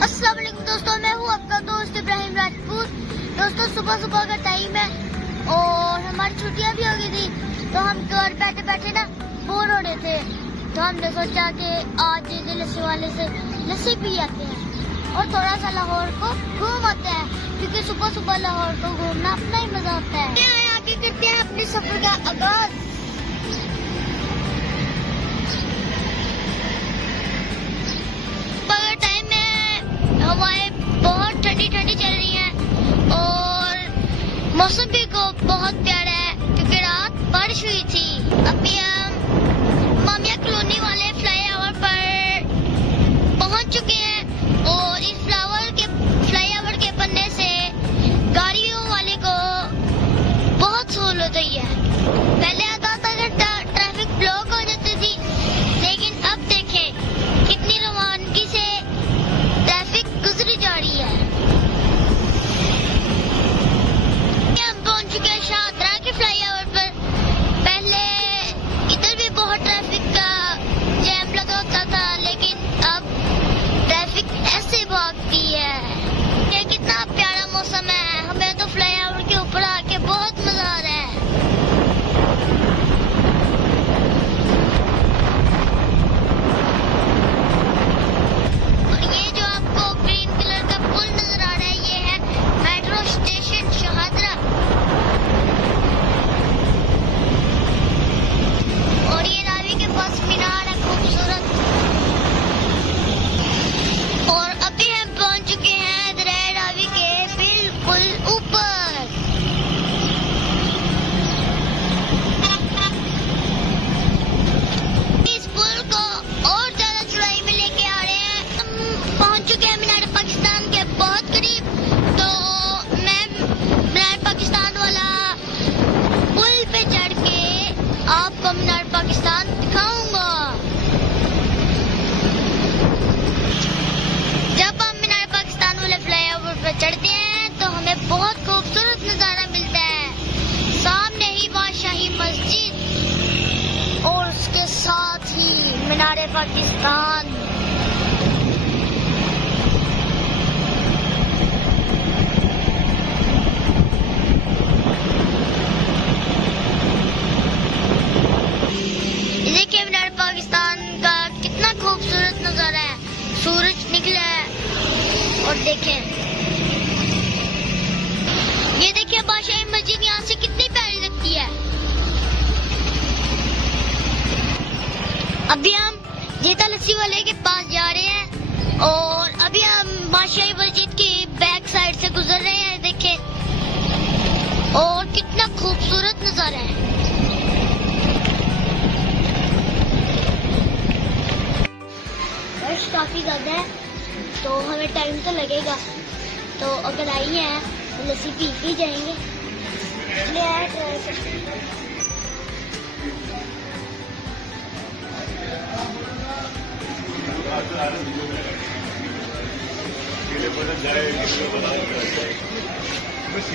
अस्सलाम वालेकुम दोस्तों, मैं हूँ आपका दोस्त इब्राहिम राजपूत। दोस्तों सुबह सुबह का टाइम है और हमारी छुट्टियाँ भी हो गई थी, तो हम घर बैठे बैठे ना बोर हो रहे थे, तो हमने सोचा कि आज लस्सी वाले से लस्सी पी आते हैं और थोड़ा सा लाहौर को घूम आते हैं, क्योंकि सुबह सुबह लाहौर को घूमना अपना ही मजा होता है। आगे करते हैं अपने सफर का आगाज। हवाएं बहुत ठंडी ठंडी चल रही हैं और मौसम भी बहुत प्यारा है, क्योंकि रात बारिश हुई थी। अभी हम मामिया कॉलोनी वाले फ्लाईओवर पर पहुंच चुके हैं और इस फ्लाईओवर के बनने से गाड़ियों वाले को बहुत सहूलत हुई है। पहले आधा घंटा ट्रैफिक ब्लॉक हो जाती थी, लेकिन अब देखें कितनी रवानगी से गुजरी जा रही है। हम पहुंच चुके हैं शाहदरा के फ्लाईओवर पर। पहले इधर भी बहुत ट्रैफिक का जैम लगा होता था, लेकिन अब ट्रैफिक ऐसे भागती है। ये कितना प्यारा मौसम है, हमें तो फ्लाईओवर के ऊपर आके बहुत मजा आ रहा है। मीनार पाकिस्तान दिखाऊंगा। जब हम मीनार पाकिस्तान वाले फ्लाईओवर पर चढ़ते हैं तो हमें बहुत खूबसूरत नजारा मिलता है। सामने ही बादशाही मस्जिद और उसके साथ ही मीनार पाकिस्तान। पाकिस्तान का कितना खूबसूरत नजारा है। सूरज निकला है और देखें, ये देखिए बादशाही मस्जिद यहाँ से कितनी प्यारी लगती है। अभी हम जेता लस्सी वाले के पास जा रहे हैं और अभी हम बादशाही मस्जिद की बैक साइड से गुजर रहे हैं। देखें और कितना खूबसूरत नजारा है। काफी ज्यादा है तो हमें टाइम तो लगेगा, तो अगर आई है तो लस्सी पी के जाएंगे। ले आए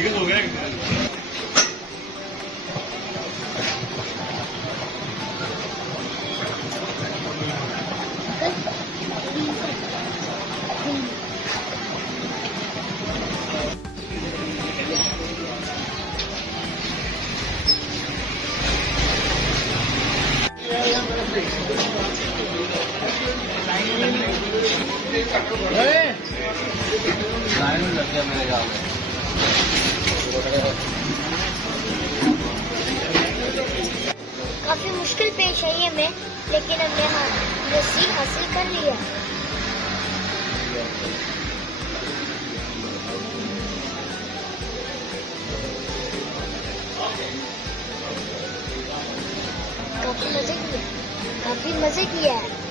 हो गया। लग गया मेरे गाँव में। काफी मुश्किल पेश आई हमें, लेकिन हमने लस्सी हासिल कर लिया। काफी मजे किया है।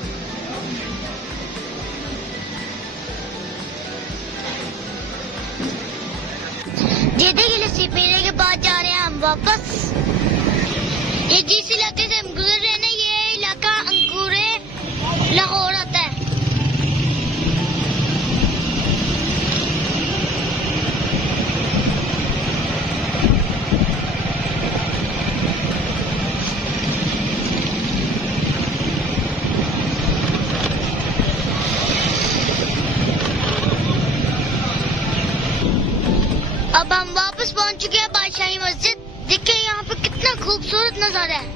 जेदे की लस्सी पीने के बाद जा रहे हैं हम वापस। ये जिस इलाके से हम गुजर रहे हैं ना, ये इलाका अंकुरे लाहौर आता है। अब हम वापस पहुंच चुके हैं बादशाही मस्जिद। देखिए यहाँ पे कितना खूबसूरत नजारा है।